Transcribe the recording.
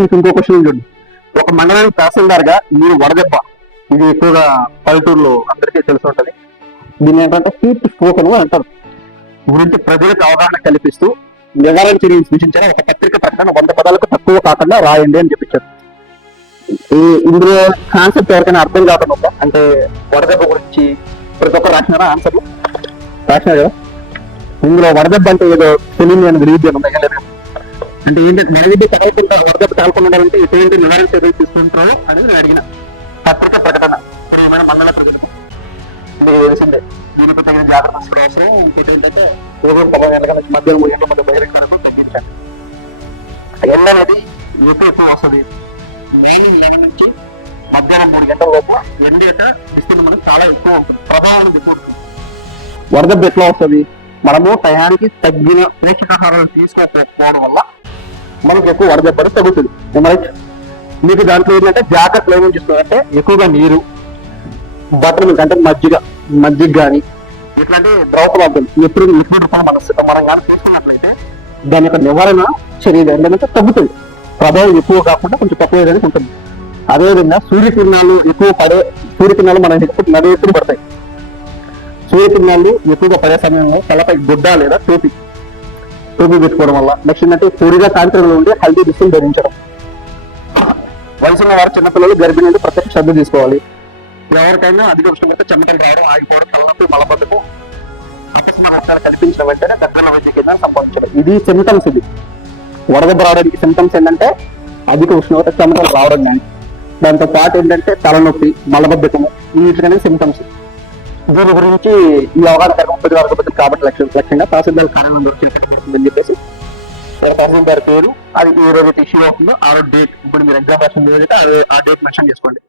మీకు ఇంకో క్వశ్చన్ చూడండి. ఒక మండలానికి తహసీల్దార్ గా మీరు వడదెబ్బ, ఇది ఎక్కువగా పల్లెటూరులో అందరికీ తెలిసి ఉంటది. దీన్ని ఏంటంటే కీర్తి స్పోకన్ అంటారు. గురించి ప్రజలకు అవగాహన కల్పిస్తూ నివారణ చర్యలు సూచించిన ఒక పత్రిక ప్రకటన 100 పదాలకు తక్కువ కాకుండా రాయండి అని చెప్పించారు. ఇందులో కాన్సెప్ట్ ఎవరికైనా అర్థం కాకుండా అంటే వడదెబ్బ గురించి ప్రతి ఒక్కరు రాసినారా ఆన్సర్లు రాసినారు కదా. ఇందులో వడదెబ్బ అంటే ఏదో తెలియని అని రీజన్ ఉందా? అంటే ఏంటంటే నడివిద్య చదవకుండా వడదెబ్బ తాగకుండా ఉండాలంటే ఎటువంటి నివారణ చర్యలు తీసుకుంటారో అనేది నేను అడిగిన పత్రిక ప్రకటన. ఏమైనా మండల ప్రజలకు మీకు తెలిసిందే, దీనికి తగిన జాగ్రత్త తీసుకోవడం అవసరం. ఇంకోటి ఏంటంటే ఉదయం 9 గంటల నుంచి మధ్యాహ్నం 3 గంటల మధ్య బహిరంగ వరకు తగ్గించాను. ఎండ అనేది ఎక్కువ వస్తుంది. మార్నింగ్ 11 నుంచి మధ్యాహ్నం 3 గంటల లోపు ఎండ యొక్క విస్తీర్ణం మనకు చాలా ఎక్కువ ఉంటుంది, ప్రభావం ఎక్కువ ఉంటుంది. వడదెబ్బ ఎట్లా వస్తుంది? మనము టయానికి తగ్గిన పోషకాహారాలు తీసుకోకపోవడం వల్ల మనకు ఎక్కువ వడదెబ్బ తగ్గుతుంది. మీకు దాంట్లో ఏంటంటే జాగ్రత్తలు ఏమేమి చేస్తున్నారంటే ఎక్కువగా నీరు, బట్టలు మీకు అంటే మజ్జిగ కానీ ఇట్లాంటి ద్రవ పదార్థాలు ఎప్పుడు లిక్విడ్ రూపంలో మనం కానీ తీసుకున్నట్లయితే దాని యొక్క నివారణ చర్యలు ఏంటంటే తగ్గుతుంది. ప్రభావం ఎక్కువ కాకుండా కొంచెం తక్కువ ఏదైనా ఉంటుంది. అదేవిధంగా సూర్యకిరణాలు ఎక్కువ పడే సూర్యకిరణాలు మన నది ఎప్పుడు పడతాయి. సూర్యకిరణాలు ఎక్కువగా పడే సమయంలో తలపై గుడ్డ లేదా టోపీ పెట్టుకోవడం వల్ల. నెక్స్ట్ ఏంటంటే పొడిగా కాంతిలో ఉండి హెల్తీ దుస్తులు ధరించడం. వయసున్న వారు, చిన్నపిల్లలు, గర్భిణీలు ప్రత్యేక శ్రద్ధ తీసుకోవాలి. ఎవరికైనా అధిక ఉష్ణోగ్రత, చెమటలు రావడం, ఆగిపోవడం, తలనొప్పి, మలబద్ధకం, అకస్మాత్ లక్షణాలు కనిపించిన వెంటనే దగ్గర వైద్య కేంద్రాన్ని సంపాదించాలి. ఇది సిమ్టమ్స్. ఇది వడదెబ్బ రావడానికి సిమ్టమ్స్ ఏంటంటే అధిక ఉష్ణోగ్రత, చెమటలు రావడం కానీ, దాంతో పాటు ఏంటంటే తలనొప్పి, మలబద్ధకము, వీటికనే సిమ్టమ్స్. దీని గురించి ఈ అవగాహన కర్మపతి వర్గపతి కాబట్టి లక్ష్యంగా తహసీల్దార్ కార్యాలయం దొరికిందని చెప్పేసి తహసీల్దార్ పేరు, అది ఏ రోజు ఇష్యూ అవుతుందో ఆ రోజు డేట్, ఇప్పుడు మీరు ఎగ్జామ్ రాసిన ఆ డేట్ మెన్షన్ చేసుకోండి.